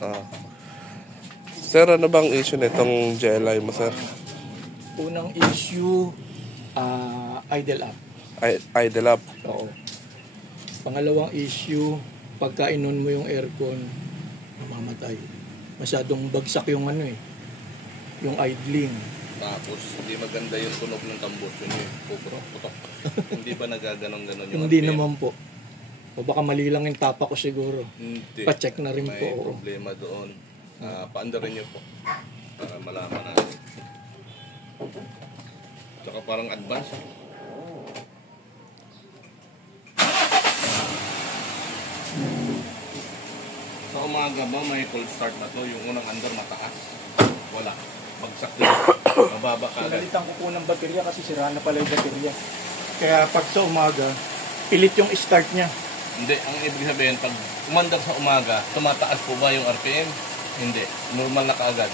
Ah. Sir, ano bang issue nitong GLI mo, sir? Unang issue, idle up. Idle up. Oo. Pangalawang issue, pagka inon mo yung aircon, mamamatay. Masyadong bagsak yung yung idling. Tapos, hindi maganda yung tunog ng tambos. Yun yung putok. Hindi ba nagaganon-ganon yung Hindi RPM? naman po. O baka mali lang yung tapa ko siguro. Hindi. Pa-check na rin May po. May problema doon. Paandarin niyo po. Para malaman natin. Tsaka parang advance. Sa umaga ba may cold start na to? Yung unang andar mataas? Wala. Bagsak din. Mababa ka agad. Pinalitan ko po ng baterya kasi sira na pala yung baterya. Kaya pag sa umaga, pilit yung start niya. Hindi. Ang ibig sabihin, pag umandar sa umaga, tumataas po ba yung RPM? Hindi. Normal na kaagad.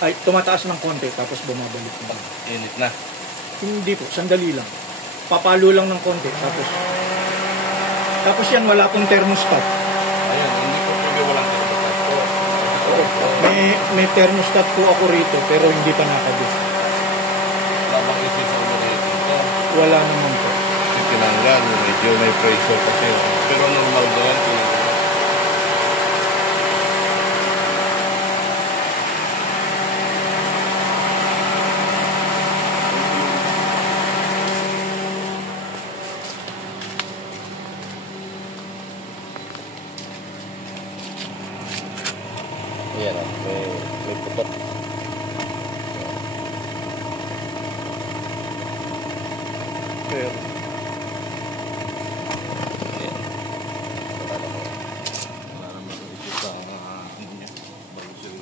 Ay, tumataas ng konti tapos bumabalik. Pag init na. Hindi po, sandali lang. Papalo lang ng konti tapos yan wala pong thermostat. Ayun, hindi po pwede walang thermostat. May thermostat po ako rito pero hindi pa nakabit. Labang ito sa overheating ito. Wala naman po. Kasi tinanggal, medyo may pressure kasi. Pero normal doon, tinanggal. Ayan, may putok. Sir. Ayan. Wala naman issue sa ano niya. Balusin.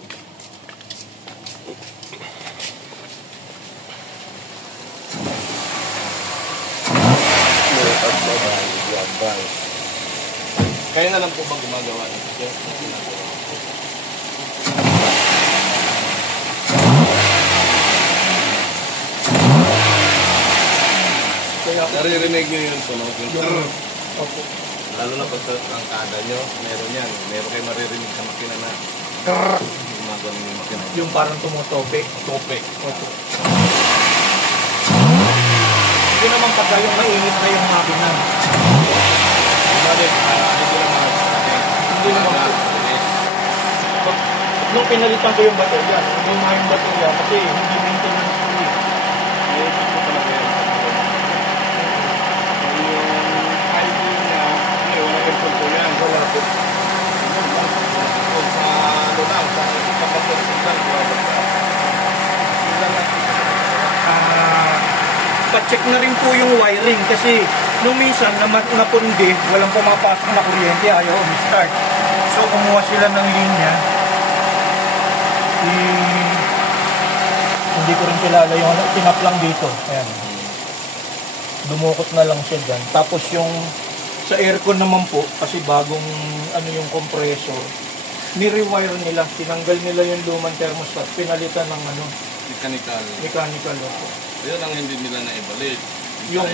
Advance. Kaya na lang po ba gumagawa nito? Naririnig nyo yung tunog, yung trrr. Opo. Lalo na pag sa trangkada nyo, meron yan. Meron kayo maririnig sa makina na gumagawa yung makina. Yung parang tumutope. Tope. Opo. Hindi naman pagka yung mainit na yung makina. Bakit? Hindi lang mga Hindi naman po. Nung pinalitan ko yung baterya, hindi yung baterya kasi hindi maintenance ko eh. Naisip ko talaga yan. Yung ID niya, wala yung pulpo yan. Wala po. Kung sa ano lang, sa kapatid lang, Pa-check na rin po yung wiring kasi nung minsan napundi, walang pumapasok na kuryente, ayaw start. So kumuha sila ng linya. Hindi ko rin kilala yung tinap lang dito. Ayan. Dumukot na lang siya dyan. Tapos yung sa aircon naman po, kasi bagong yung compressor, ni-rewire nila, tinanggal nila yung lumang thermostat, pinalitan ng mechanical po. Yun ang hindi nila naibalik. Yung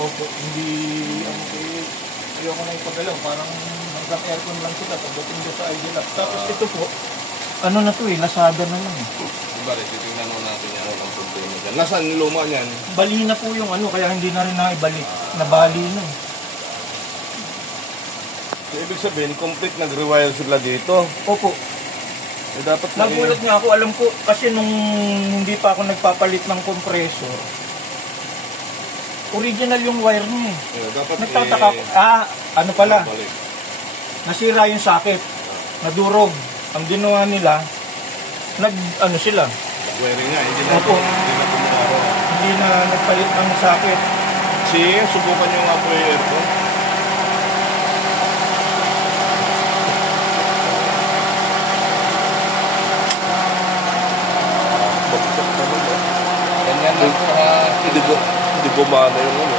opo, hindi ayoko na ipagalaw, parang hanggang aircon lang sila pagdating doon sa idle up. Tapos ito po, na to Lazada na lang Bale, titingnan mo natin yan ang problema dyan. Nasaan yung luma niyan? Bali na po yung kaya hindi na rin naibalik. Nabali na. Ibig sabihin, complete nag-rewire sila dito. Opo. Dapat nagulat nga ako, alam ko, kasi nung hindi pa ako nagpapalit ng compressor, original yung wire niya dapat nagtataka ako, ano pala, nasira yung socket, nadurog. Ang ginawa nila, sila. Nag-wiring nga, hindi na kumularo. Hindi na nagpalit ang socket. Subukan nyo nga po yung aircon. Ganyan lang po Hindi bumana yung ano.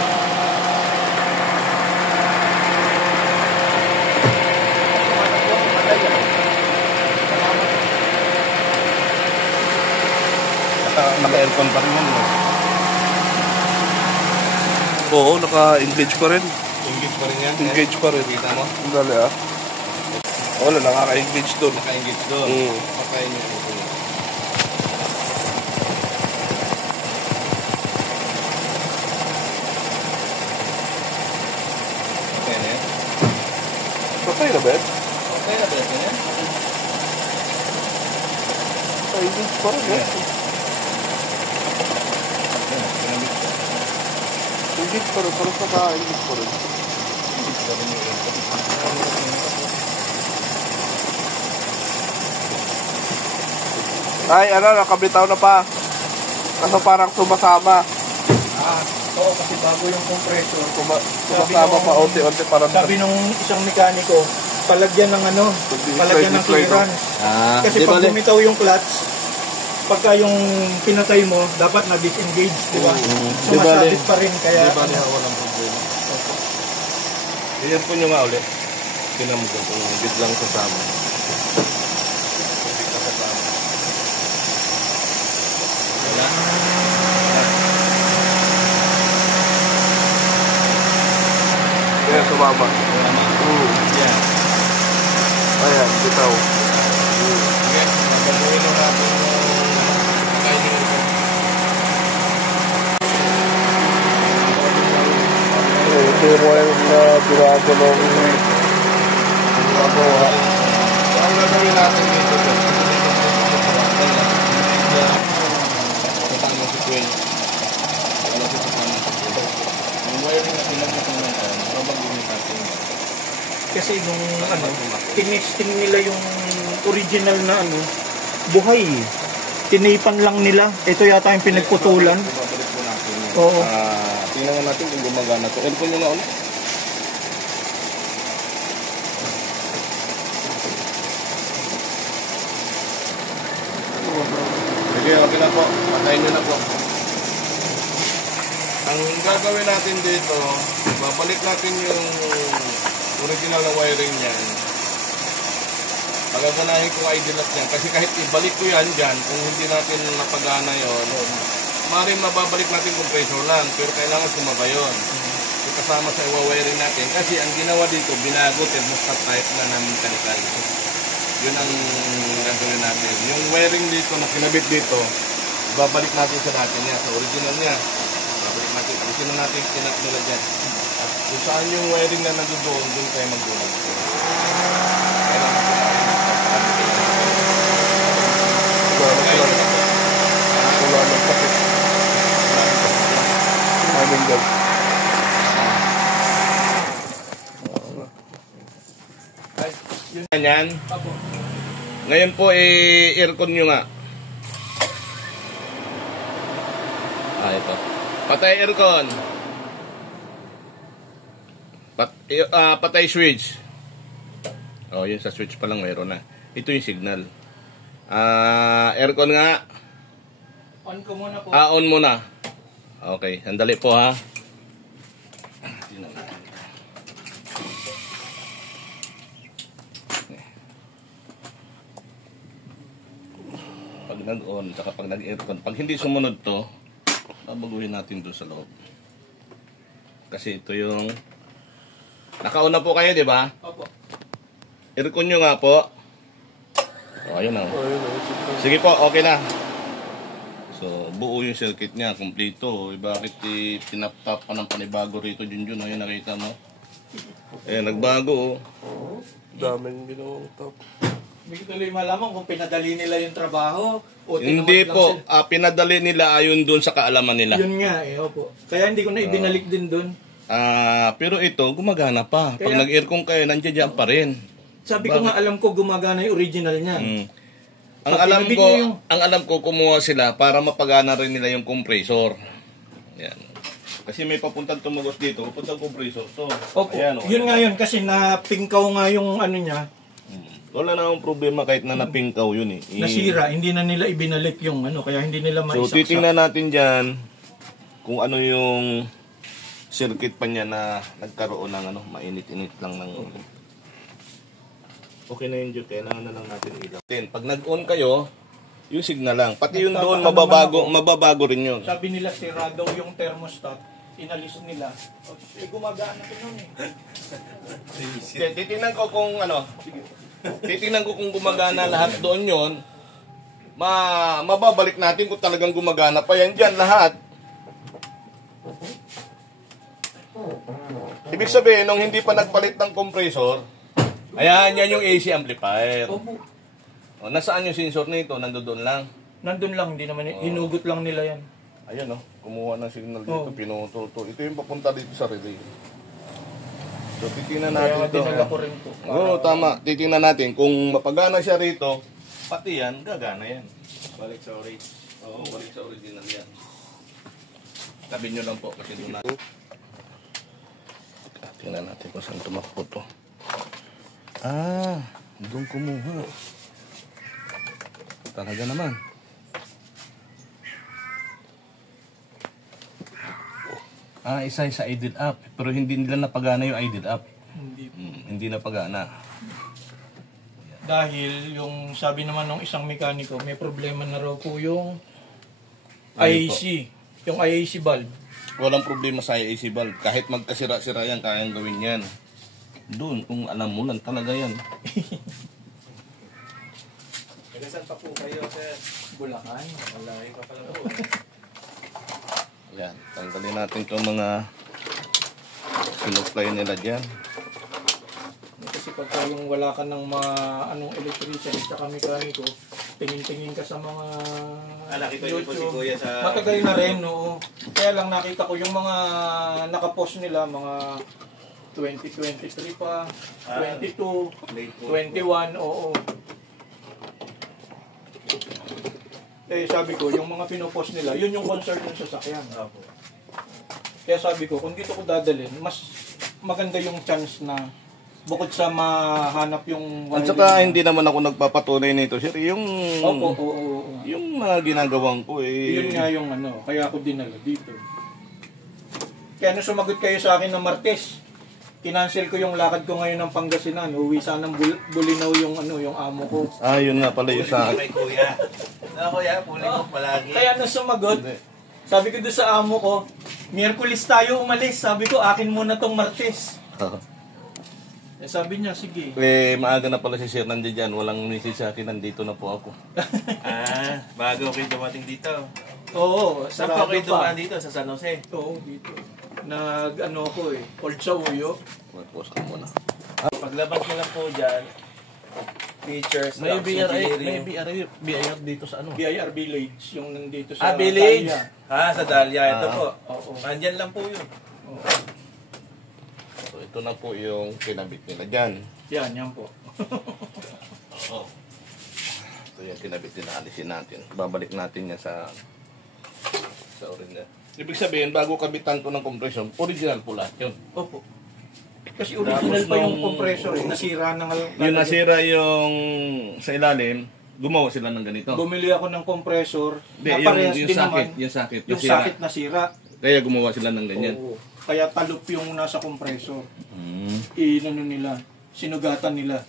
Naka-aircon pa rin yan. Oo, naka-engage pa rin. Engage pa rin yan. Engage pa rin. Kita mo? Dali Wala, nakaka-engage doon. Naka-engage doon. Patayin nyo ito. Okay na yan? Patay na ba yan? Okay na ba yan? Engage pa rin yan. Engage pa rin. Parang naka-engage pa rin. Ay, nakabitaw na pa. Kaso parang sumasama. Oo, kasi bago yung compressor. Sumasama pa, unti-unti parang... Sabi nung isang mekaniko, palagyan ng palagyan ng clearance. Kasi pag bumitaw yung clutch, pagka yung pinatay mo, dapat na-disengage, di ba? Sumasabit pa rin, kaya... Di ba niya walang problema? Iyan po nyo nga ulit. Pinamugod kung bit lang kasama. Wala. Kaya sumama. Yan. Ayan, bitaw. Okay, magagawin lang natin yung lining ito. Ito yung wire na birago ng... So, ang gagawin natin dito, yung wiring na pinagmasin natin, babagawin natin. Kasi nung tinesting nila yung original na buhay. Tinipan lang nila. Ito yata yung pinagputulan. Babalik po natin. Oo. Tingnan nga natin kung gumagana to. Aircon nyo nga ulit. Sige, okay na po. Patayin nyo na po. Ang gagawin natin dito, babalik natin yung original na wiring niyan. Pagaganahin ko ay dilat yan. Kasi kahit ibalik ko yan dyan, kung hindi natin napagana yun, maaaring mababalik natin compressor lang, pero kailangan sumaba yun. So, kasama sa iwa-wiring natin. Kasi ang ginawa dito, binago thermostat type na ng mechanical. Yun ang gagawin natin. Yung wiring dito na kinabit dito, babalik natin sa dati niya, sa original niya. Babalik natin. Alisin na natin kinap nila dyan. At kung saan yung wiring na nandoon, doon tayo magbulag. Kailangan ko Wala ng sakit. Amin daw. Yan. Ngayon po, aircon nyo nga. Ito. Patay aircon. Patay switch. Oh, yun sa switch pa lang mayroon na. Ito yung signal. Aircon nga. On ko muna po. On muna. Okay, sandali po ha. Pag nag-on, saka pag nag-aircon, pag hindi sumunod to, babaguhin natin doon sa loob. Kasi ito yung naka-on na po kayo, di ba? Opo. Aircon nyo nga po. Ayun na. Sige po, okay na. So, buo yung circuit niya, kompleto. Bakit pinaptap pa ng panibago rito, Junjun? Ayun, nakita mo. Nagbago. Daming ginawang top. Hindi ko tuloy malaman kung pinadali nila yung trabaho o Hindi tinamad po, lang sila. pinadali nila ayon doon sa kaalaman nila. Yun nga opo. Kaya hindi ko na ibinalik din doon. Pero ito, gumagana pa. Pag Kaya- nag-aircon kayo, nandiyan pa rin. Sabi ko nga, alam ko gumagana yung original niya. Ang Pag alam tinabit ko, niyo yung- kumuha sila para mapagana rin nila yung compressor. Yan. Kasi may papuntang tumugos dito, papuntang compressor. So, Opo. ayan, Yun nga yun, kasi napingkaw nga yung niya, wala na akong problema kahit na napingkaw yun eh. nasira. Hindi na nila ibinalik yung kaya hindi nila So, maisaksak. titingnan natin dyan kung ano yung circuit pa niya na nagkaroon ng mainit-init lang ng... Okay na yun, Jude. Kailangan na lang natin ilaw. Pag nag-on kayo, yung signal lang. Pati yung doon, mababago rin yun. Sabi nila, sira daw yung thermostat. Inalis nila. Gumagana ko nun eh. Titingnan ko kung sige. Titingnan ko kung gumagana lahat doon yon. Mababalik natin kung talagang gumagana pa yan dyan lahat. Ibig sabihin, nung hindi pa nagpalit ng compressor, ayan, yan yung AC amplifier. O, nasaan yung sensor nito? Nandoon lang. Nandun lang, hindi naman, hinugot lang nila yan. Ayan o, kumuha ng signal dito, pinututo. Ito yung papunta dito sa relay. So, titingnan natin Kaya ito. dinala ko rin to. Oo, tama. Titingnan natin. Kung mapagana siya rito, pati yan, gagana yan. Balik sa orange. Oo, balik sa original yan. Tabi nyo lang po kasi doon natin. Tingnan natin kung saan tumakbo to. Ah, doon kumuha. Talaga naman. Ah, isa sa idle up. Pero hindi nila napagana yung idle up. Hindi napagana. Dahil yung sabi naman ng isang mekaniko, may problema na raw po yung Ano IAC. Yung IAC valve. Walang problema sa IAC valve. Kahit magkasira-sira yan, kayang gawin yan. Doon, kung alam mo lang talaga yan. Nagasan pa po kayo, sir? Bulacan. Malaki pa pala po. Yan, tanggalin natin itong mga sinupply nila dyan. Kasi pagka yung wala ka ng mga anong electrician at mekaniko, tingin-tingin ka sa mga Nakita niyo po si Kuya sa... Matagal na rin, oo. Kaya lang nakita ko yung mga nakapost nila, mga 2023 pa, 22, Late po. 21, oo. Eh sabi ko, yung mga pinopost nila, yun yung concern ng sasakyan. Opo. Kaya sabi ko, kung dito ko dadalhin, mas maganda yung chance na bukod sa mahanap yung... At saka hindi naman ako nagpapatunay nito, sir. Yung, Opo, oo. yung mga ginagawang ko eh. Yun nga yung ano, kaya ako dinala dito. Kaya nung sumagot kayo sa akin ng Martes, kinancel ko yung lakad ko ngayon ng Pangasinan. Uwi sanang Bulinaw yung ano, yung amo ko. Ah, yun nga pala yung sa... Kay Kuya. Kuya, puli ko palagi. Kaya nung sumagot, sabi ko doon sa amo ko, Miyerkules tayo umalis. Sabi ko, akin muna tong Martes. Eh, sabi niya, sige. Eh, maaga na pala si sir nandiyan dyan. Walang message sa akin, nandito na po ako. Bago kayo dumating dito. Oo, Saan po sarado kayo pa. dumaan dito? Sa San Jose? Oo, dito. Nag-ano ko eh, hold sa uyo. Mag-post ka muna. Paglabas mo lang po dyan, features, May stocks, BR engineering. dito sa ano? BIR Village, yung nandito sa Village? Dahlia. Sa Dahlia. Ito po. Oo. Nandyan lang po yun. Oo. So, ito na po yung kinabit nila dyan. Yan po. Oo. Ito yung kinabit nila, alisin natin. Babalik natin yan sa original. Ibig sabihin, bago kabitan ko ng compression, original po lahat yun. Opo. Kasi original pa yung compressor eh. Nasira na nga. Yung nasira yung sa ilalim, gumawa sila ng ganito. Bumili ako ng compressor. Hindi, na parehas yung din naman. sakit. Yung nasira. sakit nasira. Kaya gumawa sila ng ganyan. Oo. Kaya talup yung nasa compressor. Hmm. Inano nila, sinugatan nila.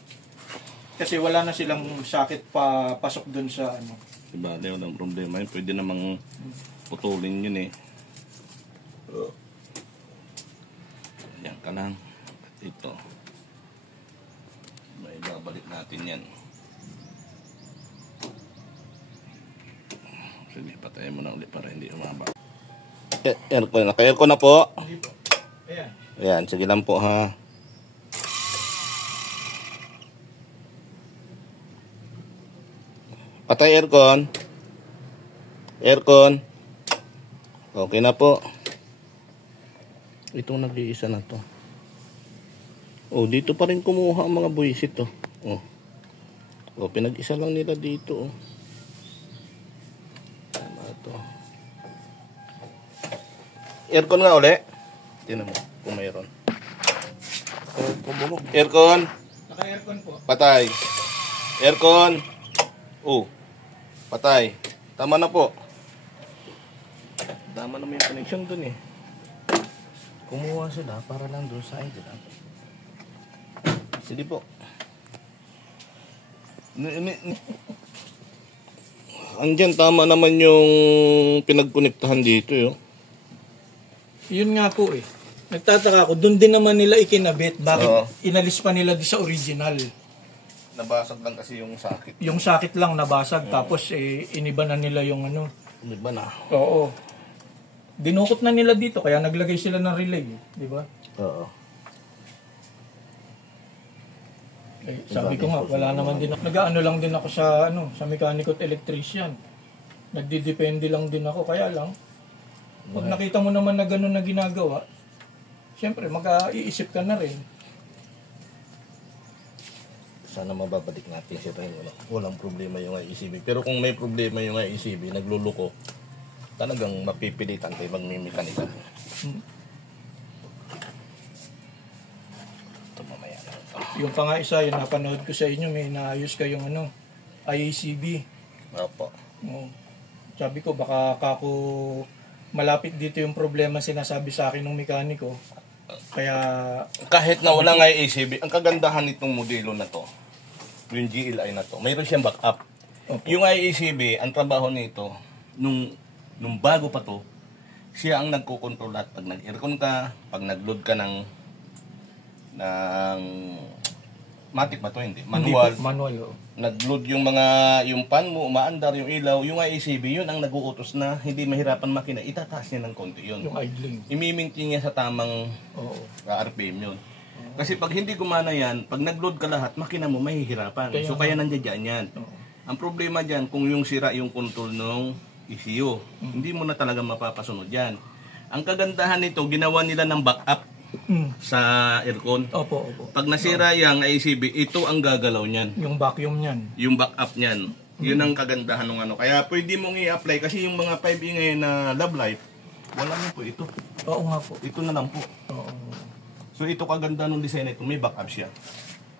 Kasi wala na silang sakit pa pasok doon sa ano. Diba, walang problema yun. Pwede namang putulin yun eh. Yan ka lang. Ito. May babalik natin yan. Sige, patayin mo na ulit para hindi umaba. Naka-aircon na po. Ayan. Ayan, sige lang po ha. Patay aircon. Aircon. Okay na po. Itong nag-iisa na to. Oh, dito pa rin kumuha ang mga buwisit to. Oh. Oh, pinag-isa lang nila dito oh. Tama to. Aircon nga uli. Tingnan mo kung mayroon. Aircon. Naka-aircon po. Patay. Aircon. Oh. Patay. Tama na po. Tama naman yung connection dun eh. Kumuha sila para lang doon sa idle. Sige po. Andyan, tama naman yung pinagkonektahan dito yun. Yun nga po eh. Nagtataka ako, doon din naman nila ikinabit. Bakit Oo. inalis pa nila di sa original? Nabasag lang kasi yung sakit. Yung sakit lang nabasag, tapos iniba na nila yung ano. Iba na. Oo. Dinukot na nila dito, kaya naglagay sila ng relay, di ba? Oo. Sabi ko nga, wala naman din ako. Nag-ano lang din ako sa sa mechanic at electrician. Nagdidepende lang din ako, kaya lang pag nakita mo naman na gano'n na ginagawa, siyempre mag-iisip ka na rin. Sana mababalik natin siya tayo. Walang problema yung IECB. Pero kung may problema yung IECB, nagluluko, talagang mapipilitan tayo magmimekanika. Ito mamaya na ito. Yung pa nga isa, yung napanood ko sa inyo, may naayos kayong IECB. Opo. Oo. Sabi ko, baka kako malapit dito yung problema sinasabi sa akin ng mekaniko. Kaya Kahit na walang IECB, ang kagandahan nitong modelo na to, yung GLI na to, mayroon siyang backup. Opo. Yung IECB, ang trabaho nito, nung bago pa to, siya ang nagkukontrol at pag nag-aircon ka, pag nag-load ka ng matic ba to? Hindi. Manual. Hindi po, manual. Oh. Nag-load yung fan mo, umaandar yung ilaw, yung IECB, yun ang nag-uutos na hindi mahirapan makina, itataas niya ng konti yun. Yung idling. Imimintin niya sa tamang Oo. RPM yun. Kasi pag hindi gumana yan, pag nag-load ka lahat, makina mo mahihirapan. Kaya nandiyan yan. Ang problema dyan, kung yung sira yung control ng ECU, hindi mo na talaga mapapasunod yan. Ang kagandahan nito, ginawa nila ng backup sa aircon. Opo, opo. Pag nasira yung ICB, ito ang gagalaw niyan. Yung vacuum niyan. Yung backup niyan. Yun ang kagandahan ng ano. Kaya pwede mong i-apply kasi yung mga 5 ngayon na Love Life, wala mo po ito. Oo nga po. Ito na lang po. Oo. So ito kaganda ng design ito, may backup siya.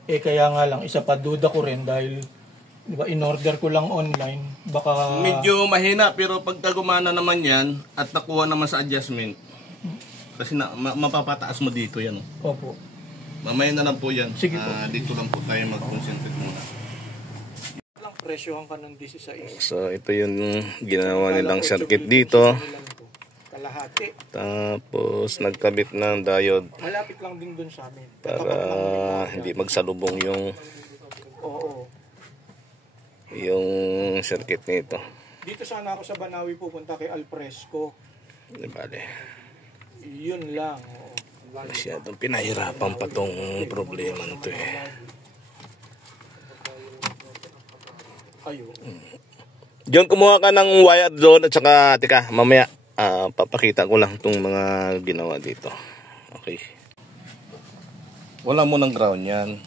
Kaya nga lang, isa pa duda ko rin dahil di ba, in-order ko lang online, baka Medyo mahina pero pagka gumana naman yan at nakuha naman sa adjustment, kasi mapapataas mo dito yan. Opo. Mamaya na lang po yan. Sige po. Dito lang po tayo mag-concentrate muna. Lang presyohan ka ng 16. So ito yung ginawa nilang circuit dito. Kalahati. Tapos nagkabit ng diode Malapit lang din dun sa amin. para hindi magsalubong Oo. yung circuit nito. Dito sana ako sa Banawi pupunta kay Alfresco. Di bale. Yun lang. Oo. Masyadong pinahirapan pa tong problema nito Ayo. John, kumuha ka ng wire doon at saka, tika, mamaya papakita ko lang itong mga ginawa dito. Okay. Wala mo ng ground yan.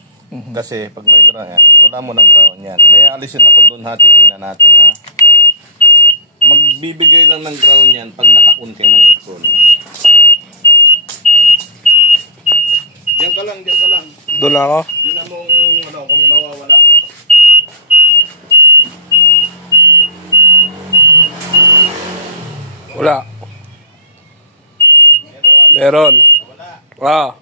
Kasi pag may ground yan, wala mo ng ground yan. May alisin ako doon ha, titingnan natin ha. Magbibigay lang ng ground yan pag naka-on kayo ng aircon. Diyan ka lang, diyan ka lang. Doon lang ako. Yun na mong kung mawawala. Wala. Meron. Wala.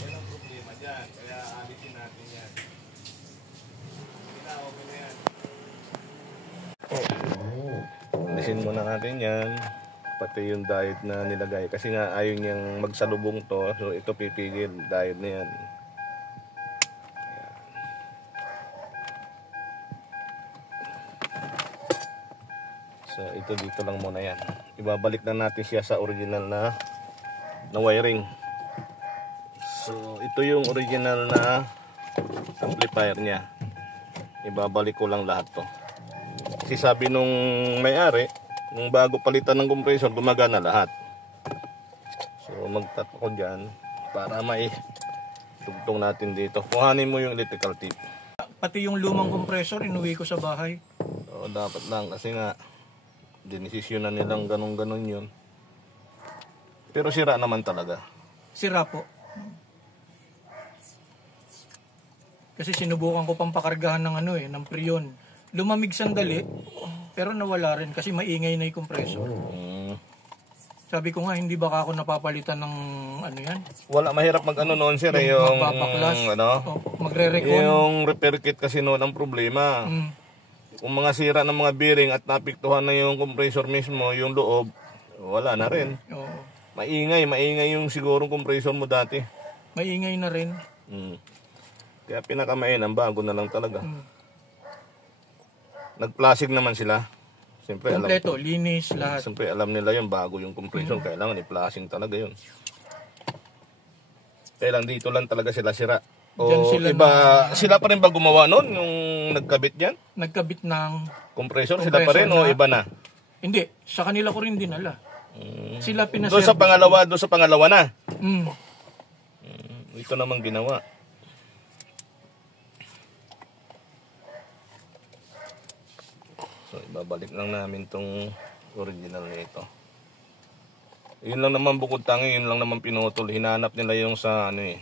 Yan ang problema dyan. Kaya alisin natin yan. Okay na yan. Alisin muna natin yan. Pati yung diode na nilagay. Kasi nga ayaw niyang magsalubong to. So ito pipigil. Diode na yan. So ito dito lang muna yan. Ibabalik na natin siya sa original na wiring. So ito yung original na amplifier niya. Ibabalik ko lang lahat to. Kasi sabi nung may-ari, nung bago palitan ng compressor, gumagana lahat. So magtat ko dyan para may tugtong natin dito. Kuhanin mo yung electrical tape. Pati yung lumang compressor, inuwi ko sa bahay. So dapat lang kasi nga dinesisyon na nilang ganun-ganun yun. Pero sira naman talaga. Sira po. Kasi sinubukan ko pang pakargahan ng ng prion. Lumamig sandali, pero nawala rin kasi maingay na yung compressor. Sabi ko nga, hindi baka ako napapalitan ng yan? Wala, mahirap mag-ano noon sir, yung magpapaklas, ano? Magre-recon. Yung repair kit kasi noon ang problema. Kung mga sira ng mga bearing at napiktuhan na yung compressor mismo, yung loob, Wala na rin. Oo. Maingay yung sigurong compressor mo dati. Maingay na rin. Kaya pinakamainam, bago na lang talaga. Mm. Nag-plastic naman sila. Siyempre, Kompleto, linis, lahat. Siyempre, alam nila yun, bago yung compressor. Kailangan i-plastic talaga yun. Kaya lang, dito lang talaga sila sira. O Diyan sila iba, sila pa rin ba gumawa nun, yung nagkabit yan? Nagkabit ng... Compressor, sila pa rin o iba na? Hindi, sa kanila ko rin dinala. Sila Doon pinaservice. sa pangalawa na. Mm. Ito namang ginawa. So, ibabalik lang namin tong original nito. Yun lang naman bukod tangi, yun lang naman pinutol. Hinanap nila yung sa ano eh.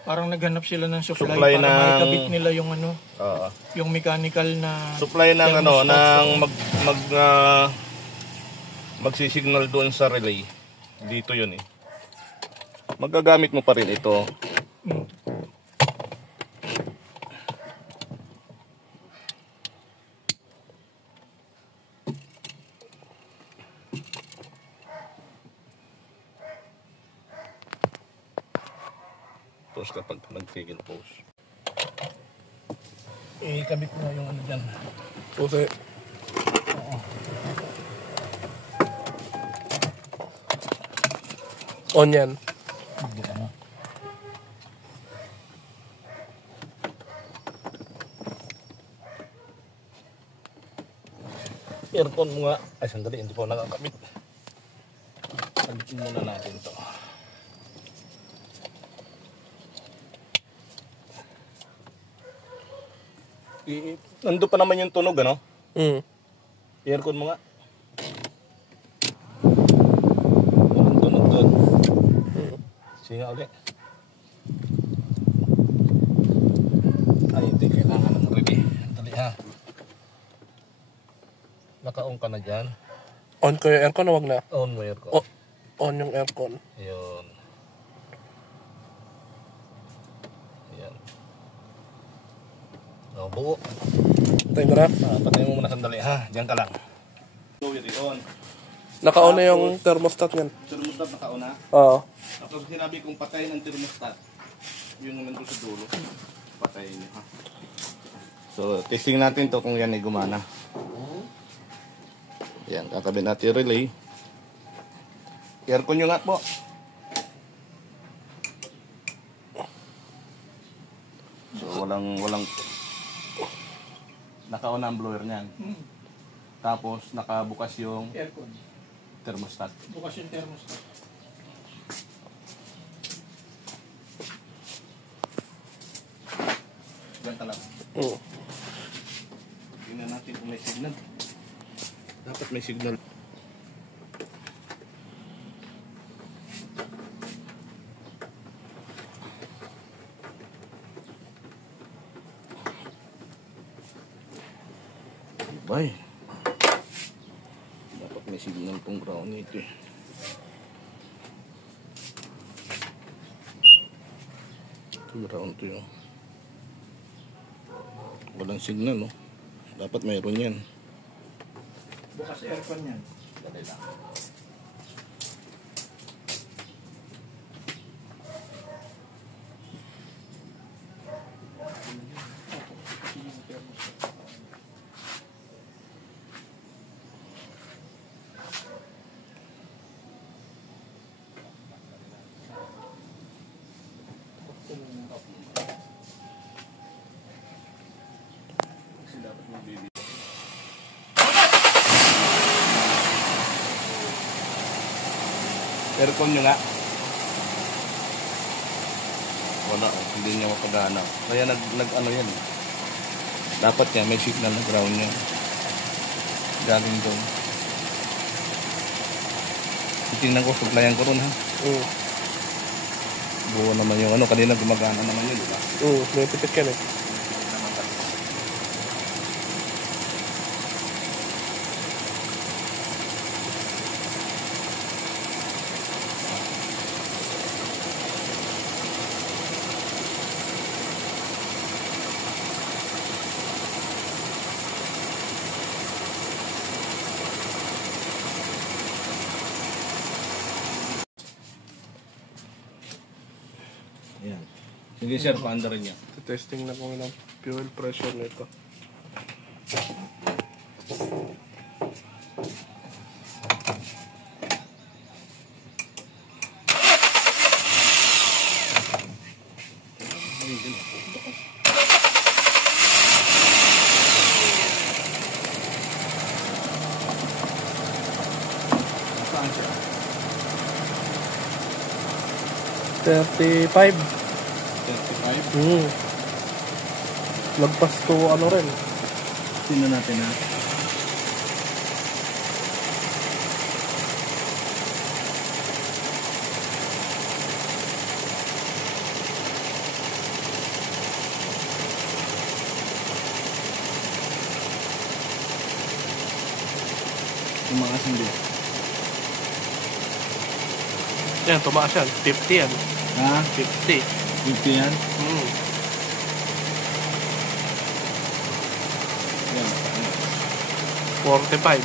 Parang naghanap sila ng supply, Supply para ng- maikabit nila yung ano, Oo. yung mechanical na... Supply ng ano, thermostat. ng magsisignal doon sa relay. Dito yun eh. Magagamit mo pa rin ito. Mm. Tapos kapag nag-figure pose. Kabit mo na yung ano dyan. Pusi. On yan. Aircon mo nga. Ay, sandali, hindi ko nakakabit. Kabitin muna natin to. Nando pa naman yung tunog, ano? Aircon mo nga. Walang tunog doon. Sige nga ulit. Ay, hindi. Kailangan ng ready. Dali ha. Naka-on ka na dyan. On ko yung aircon o wag na? On mo aircon. O, on yung aircon. Ayun. Ayan. O, buo. Tayo ko na. Patayin mo muna sandali ha. Diyan ka lang. So, yun on. Naka-on na yung thermostat yan. Thermostat naka-on ha. Oo. Tapos sinabi kong patayin ang thermostat. Yung nandun sa dulo. Patayin niyo ha. So, testing natin to kung yan ay gumana. Yan, kakabit natin yung relay. Aircon nyo nga po. So, walang naka-on ang blower niyan. Tapos, nakabukas yung Aircon. thermostat. Bukas yung thermostat. Ganta lang. Tingnan natin kung may signal. Dapat may signal. Bay. Dapat may signal tong ground nito eh. Ito ground to yun. Walang signal, no? Dapat mayroon yan. Bukas aircon yan. Dali lang. Aircon nyo nga. Wala, hindi niya mapagana. Kaya nag-ano yan. Dapat yan, may signal na ground niya. Galing doon. Tingnan ko, supplyan ko ron ha. Buo naman yung ano, kanina gumagana naman yun, di ba? May pitik yan eh. Ayan. Sige sir, paanda rin niya. Testing na kung ng fuel pressure nito. Saan siya? 35. 35. Lagpas to ano rin. Tingnan natin ha. Tumakas hindi. Yan, tumaas yan. 50 yan. Ha? 50. 50 yan? Yan. 45.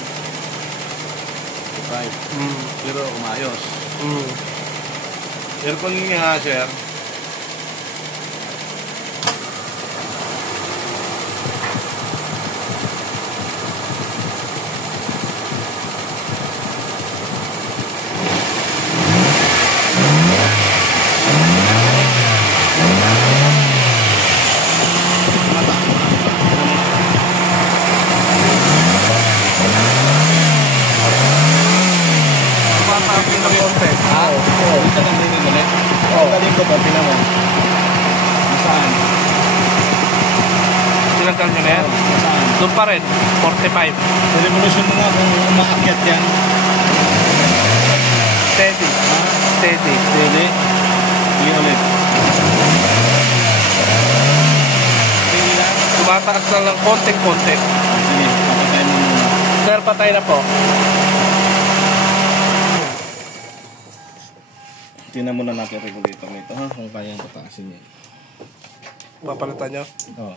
5. Pero umayos. Aircon niya sir. Tumataas ng konti. Ha? Oo. Ito lang din ulit. Oo. Galing ko to, tinan mo. Nasaan? Tinanggal nyo na yan? Nasaan? Doon pa rin. 45. Revolution mo nga kung umaakyat yan. Steady. Steady. Steady. Sige ulit. Sige lang. Tumataas na lang konting-konti. Sige, papatay mo muna. Sir, patay na po. Tingnan muna natin regulator nito ha, kung kayang pataasin niya. Papalitan nyo. Oo.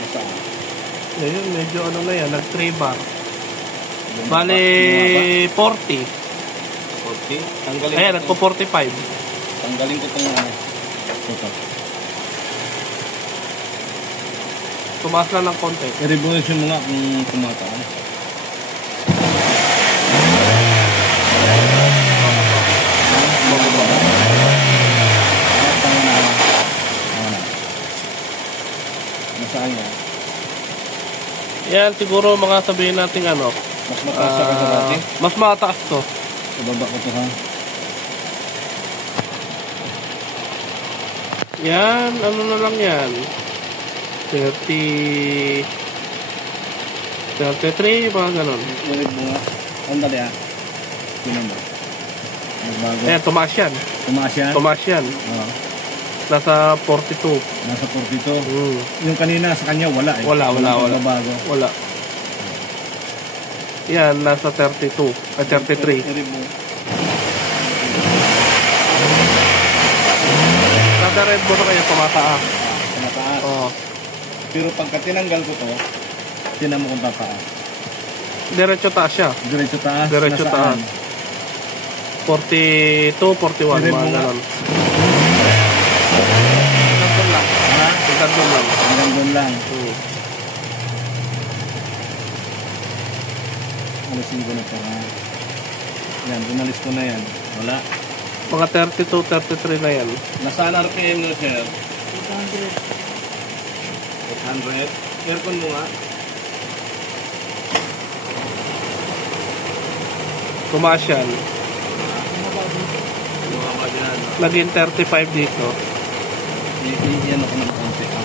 Nasaan? Ngayon, medyo ano na yan, nag 3 bar. Bumaba? Bali, 40. 40? Tanggalin Ayan, ko nagpo itong- 45. Tanggalin ko itong ano. Ito. Tumaas na ng konti. I-revolution mo nga kung tumataas. Nasaan yan? Yan, siguro mga sabihin natin ano. Mas mataas siya kasi dati. Mas mataas to. Sa baba ko to ha. Yan, ano na lang yan. 30... 33, mga ganon. Ulit mo nga. Ang dali ha. Tinan mo. Nagbago. Ayan, tumaas yan. Tumaas yan? Tumaas yan. Oo. Nasa 42. Nasa 42. Mm. Yung kanina sa kanya wala eh. Wala. Nagbago. Wala. Yan, nasa 32. 33. I-remove. Nasa red mo na kayo tumataas. Sa mataas. Oo. Pero pagka tinanggal ko to, tinan mo kung tataas. Diretso taas siya. Diretso taas. Diretso nasaan? taas. 42, 41, I-remove mga nga. ganon. Nandun lang. Ha? Nandun lang. Hanggang doon lang. Alisin ko na to ha. Yan, binalis ko na yan. Wala. Mga 32, 33 na yan. Nasaan RPM no sir? 800. 800? Aircon mo nga. Tumaas yan. Bumaba dyan. Naging 35 dito. Yan ako ng konti ha.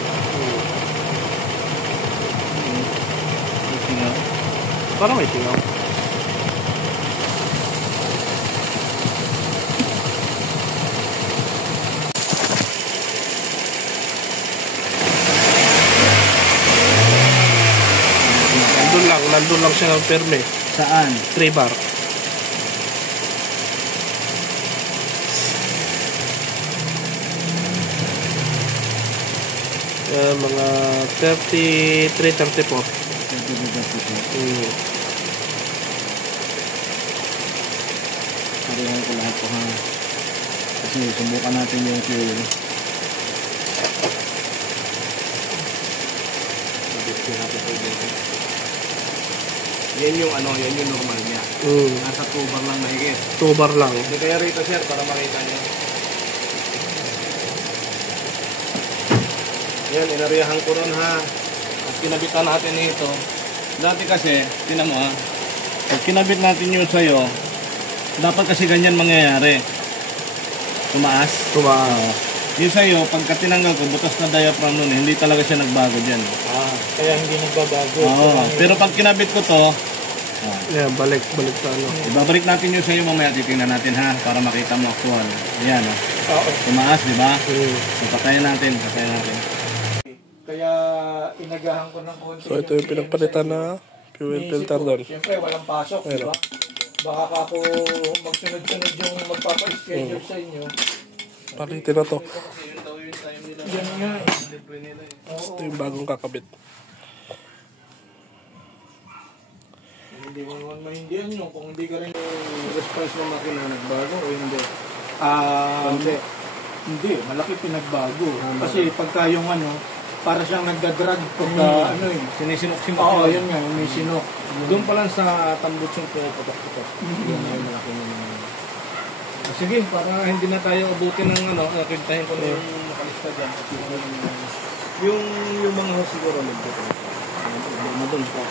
Singaw. Parang may singaw. Nandun lang siya ng perme. Saan? 3 bar. Mga 33, 34. 33. Parihan ko lahat po ha. Kasi subukan natin yung fuel. Yan yung yan yung normal niya. Nasa 2 bar lang mahigit. 2 bar lang. Hindi kaya rito sir para makita niyo. Yan, inariyahan ko ron ha. At kinabitan natin ito. Dati kasi, tinan mo ha. Pag kinabit natin yung sayo, dapat kasi ganyan mangyayari. Tumaas. Yung sayo, pagka tinanggal ko, butas na diaphragm nun, hindi talaga siya nagbago dyan. Kaya hindi nagbabago. Pero pag kinabit ko to, Yan, balik sa ano. ibabalik natin yung sayo mamaya, titingnan natin ha, para makita mo actual. Ayan o. Oo. Tumaas, di ba? So, patayin natin. Kaya inagahan ko ng konti. So ito yung pinagpalitan na fuel filter doon. Siyempre, walang pasok, di ba? Baka ka ako magsunod-sunod yung magpapa-schedule sa inyo. Palitin na to. Yan nga eh. Ito yung bagong kakabit. Hindi mo naman maintindihan nyo kung hindi ka rin Response ng makina nagbago o hindi? hindi, malaki pinagbago. Kasi pagka yung para siyang nagdadrag pagka Sinisinok-sinok. Oo, yun nga, may sinok. Doon pa lang sa tambut yung puputok-putok. Yun ay malaki naman. Sige, para hindi na tayo abutin ng kintahin ko na yung nakalista dyan. Yung mga siguro nagbuto. Madun pa.